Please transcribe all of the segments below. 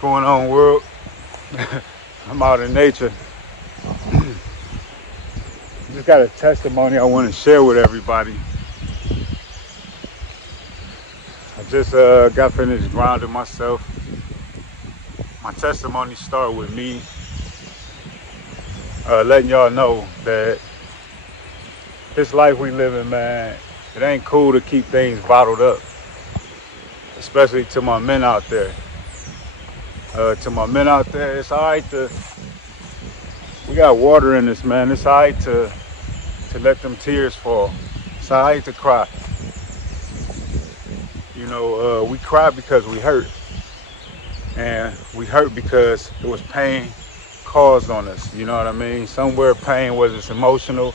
going on, world? I'm out in nature. Just got a testimony I want to share with everybody. I just got finished grounding myself. My testimony started with me letting y'all know that this life we live in, man, it ain't cool to keep things bottled up, especially to my men out there. It's all right to, we got water in this, man. It's all right to let them tears fall. It's all right to cry. You know, we cry because we hurt. And we hurt because it was pain caused on us. You know what I mean? Somewhere pain, whether it's emotional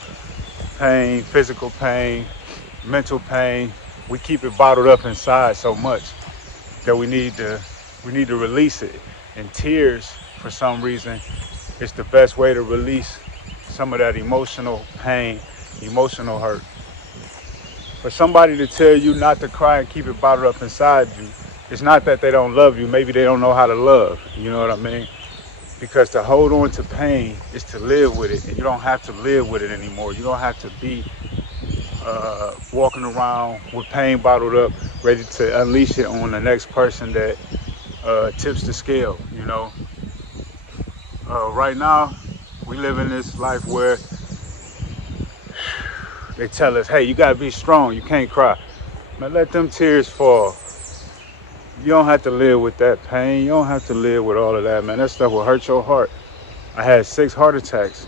pain, physical pain, mental pain, we keep it bottled up inside so much that we need to release it. And tears, for some reason, is the best way to release some of that emotional pain, emotional hurt. For somebody to tell you not to cry and keep it bottled up inside you, it's not that they don't love you. Maybe they don't know how to love. You know what I mean? Because to hold on to pain is to live with it. And you don't have to live with it anymore. You don't have to be walking around with pain bottled up, ready to unleash it on the next person that tips the scale, you know. Right now, we live in this life where they tell us, hey, you gotta be strong, you can't cry. Man, let them tears fall. You don't have to live with that pain. You don't have to live with all of that, man. That stuff will hurt your heart. I had 6 heart attacks.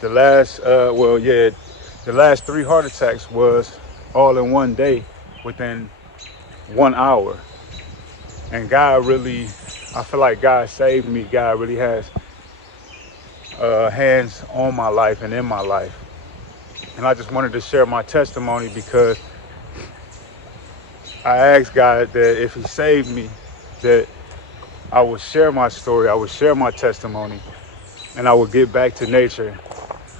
The last 3 heart attacks was all in one day within 1 hour. And God really, I feel like God saved me. God really has hands on my life and in my life. And I just wanted to share my testimony because I asked God that if he saved me, that I would share my story, I would share my testimony, and I would get back to nature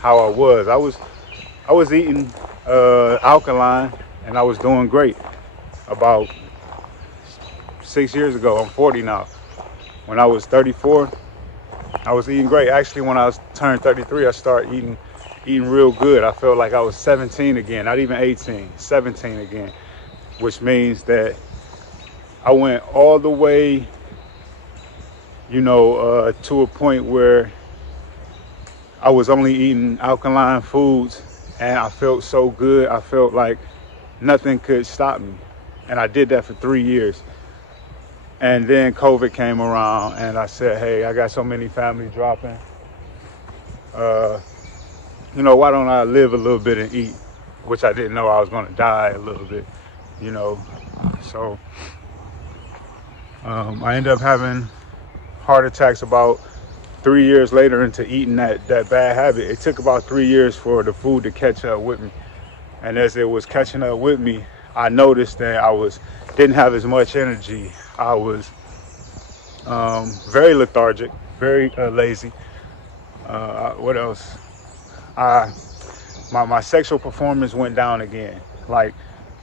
how I was. I was eating alkaline, and I was doing great. About 6 years ago, I'm 40 now. When I was 34, I was eating great. Actually, when I was turned 33, I started eating real good. I felt like I was 17 again, not even 18, 17 again. Which means that I went all the way, to a point where I was only eating alkaline foods and I felt so good. I felt like nothing could stop me. And I did that for 3 years. And then COVID came around and I said, hey, I got so many families dropping. Why don't I live a little bit and eat? Which I didn't know I was going to die a little bit. So I ended up having heart attacks about 3 years later into eating that bad habit. It took about 3 years for the food to catch up with me. And as it was catching up with me, I noticed that didn't have as much energy. I was very lethargic, very lazy. What else? My sexual performance went down again. Like,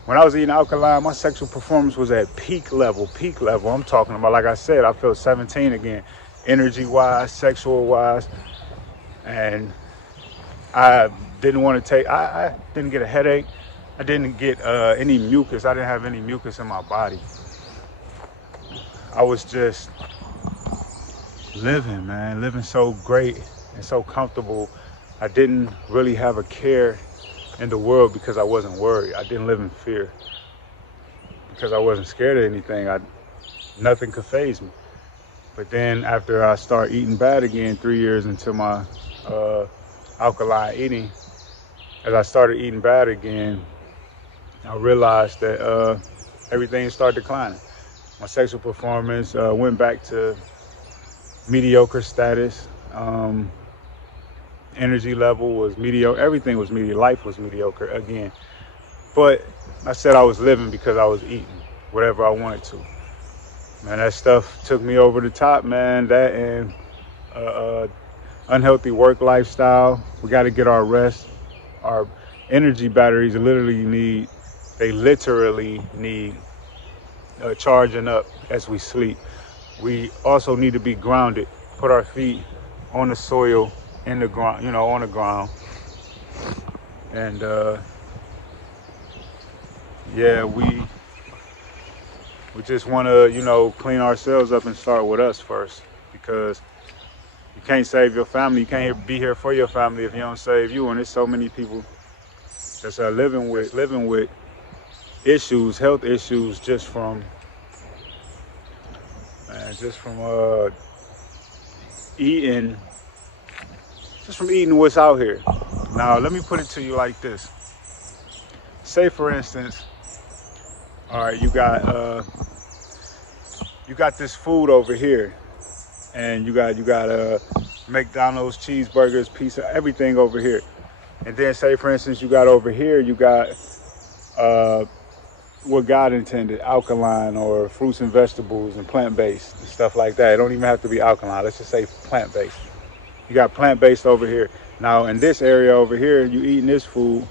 when I was eating alkaline, my sexual performance was at peak level. I'm talking about, like I said, I felt 17 again, energy-wise, sexual-wise. And I didn't want to I didn't get a headache. I didn't get any mucus. I didn't have any mucus in my body. I was just living so great and so comfortable. I didn't really have a care in the world because I wasn't worried. I didn't live in fear because I wasn't scared of anything. Nothing could faze me. But then after I started eating bad again, 3 years into my alkaline eating, as I started eating bad again, I realized that everything started declining. My sexual performance went back to mediocre status. Energy level was mediocre. Everything was mediocre. Life was mediocre again. But I said I was living because I was eating whatever I wanted to. Man, that stuff took me over the top, man. That and unhealthy work lifestyle. We got to get our rest. Our energy batteries literally need charging up as we sleep. we also need to be grounded, put our feet on the soil, in the ground, on the ground. And yeah, we just want to, clean ourselves up and start with us first, because you can't save your family. You can't be here for your family if you don't save you. And there's so many people that's living with issues, health issues, just from eating what's out here. Now, let me put it to you like this. Say, for instance, all right, you got this food over here, and you got McDonald's, cheeseburgers, pizza, everything over here. And then say, for instance, you got over here, you got what God intended, alkaline, or fruits and vegetables and plant-based and stuff like that. It don't even have to be alkaline. Let's just say plant-based. You got plant-based over here. Now, in this area over here, you eating this food,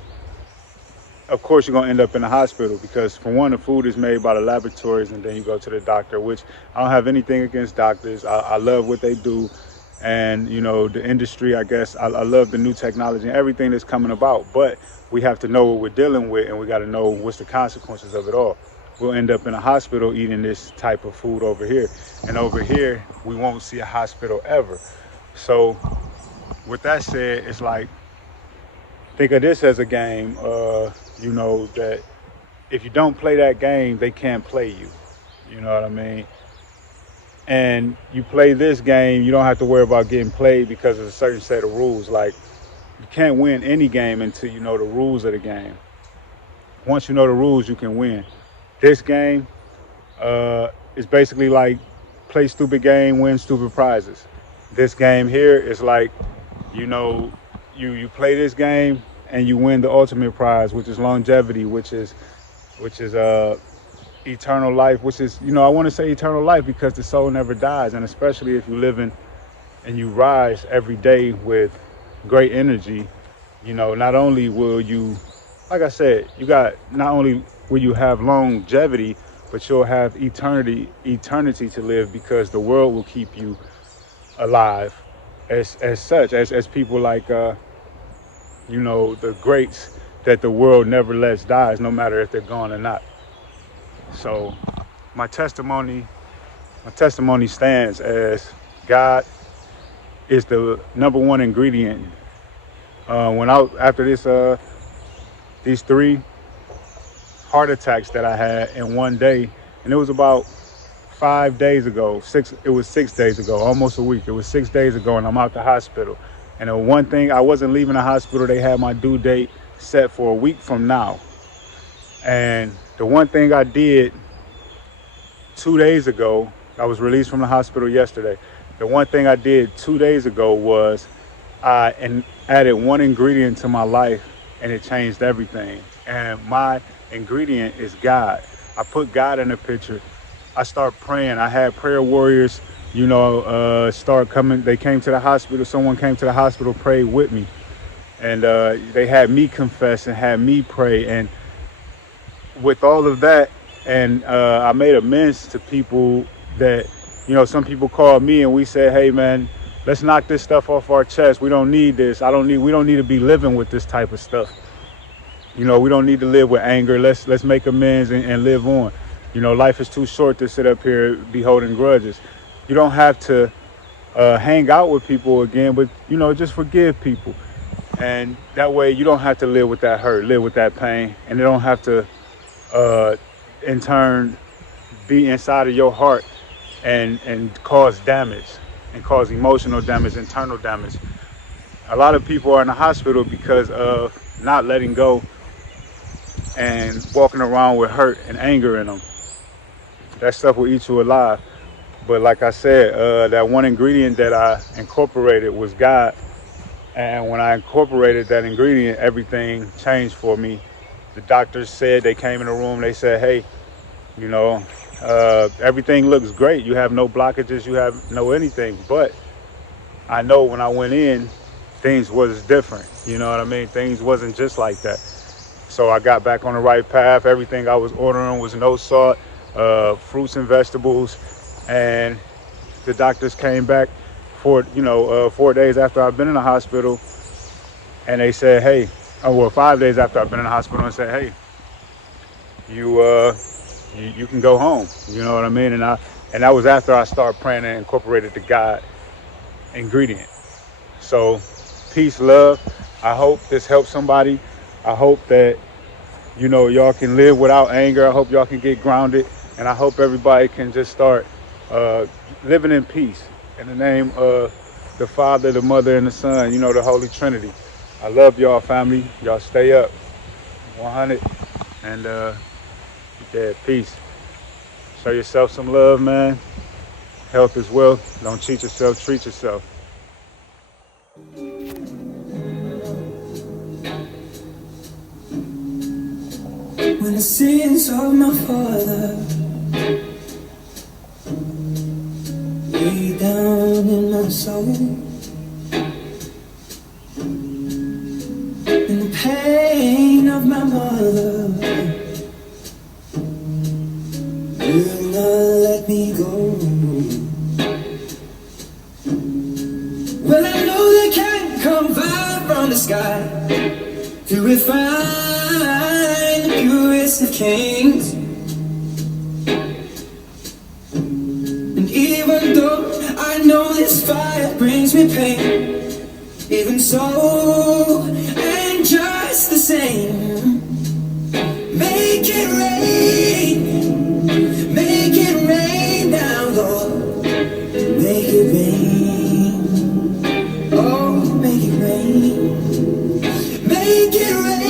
of course you're going to end up in the hospital, because for one, the food is made by the laboratories, and then you go to the doctor, which I don't have anything against doctors. I love what they do. And, the industry, I guess, I love the new technology and everything that's coming about. But we have to know what we're dealing with, and we got to know what's the consequences of it all. We'll end up in a hospital eating this type of food over here. And over here, we won't see a hospital ever. So with that said, it's like, think of this as a game, that if you don't play that game, they can't play you. You know what I mean? And you play this game, you don't have to worry about getting played, because there's a certain set of rules. Like, you can't win any game until you know the rules of the game. Once you know the rules, you can win. This game is basically like play stupid game, win stupid prizes. This game here is like, you play this game and you win the ultimate prize, which is longevity, which is eternal life, which is, I want to say eternal life because the soul never dies. And especially if you live in and you rise every day with great energy, not only will you, like I said, not only will you have longevity, but you'll have eternity to live, because the world will keep you alive as people like, the greats that the world never lets die, no matter if they're gone or not. So my testimony stands as God is the number one ingredient. After these 3 heart attacks that I had in one day, and it was about 5 days ago, 6 days ago, almost a week. It was 6 days ago, and I'm out the hospital. And the one thing, I wasn't leaving the hospital. They had my due date set for a week from now. And the one thing I did 2 days ago, I was released from the hospital yesterday. The one thing I did 2 days ago was I added one ingredient to my life, and it changed everything. And my ingredient is God. I put God in the picture. I start praying. I had prayer warriors, start coming. They came to the hospital. Someone came to the hospital, prayed with me. And they had me confess and had me pray. And with all of that, and I made amends to people that, some people called me and we said, hey man, let's knock this stuff off our chest. We don't need this. We don't need to be living with this type of stuff. We don't need to live with anger. Let's make amends and live on. Life is too short to sit up here be holding grudges. You don't have to hang out with people again, but just forgive people. And that way you don't have to live with that hurt, live with that pain, and they don't have to in turn be inside of your heart and cause damage, and cause emotional damage, internal damage. A lot of people are in the hospital because of not letting go and walking around with hurt and anger in them. That stuff will eat you alive. But like I said, that one ingredient that I incorporated was God. And when I incorporated that ingredient, everything changed for me. The doctors said, they came in the room, they said, hey, everything looks great. You have no blockages, you have no anything. But I know when I went in, things was different. You know what I mean? Things wasn't just like that. So I got back on the right path. Everything I was ordering was no salt, fruits and vegetables. And the doctors came back 4 days after I've been in the hospital, and they said, hey, 5 days after I've been in the hospital, and said, hey, you can go home. You know what I mean? And that was after I started praying and incorporated the God ingredient. So peace, love. I hope this helps somebody. I hope that, y'all can live without anger. I hope y'all can get grounded. And I hope everybody can just start living in peace. In the name of the Father, the Mother, and the Son, the Holy Trinity. I love y'all, family. Y'all stay up. 100. And peace. Show yourself some love, man. Health is wealth. Don't cheat yourself. Treat yourself. When the sins of my father lay down in my soul, and the pain of my mother will not let me go. Well, I know they can't come far from the sky to refine the purest of kings. And even though I know this fire brings me pain, even so, and just the same, make it rain down, Lord, make it rain, oh, make it rain, make it rain.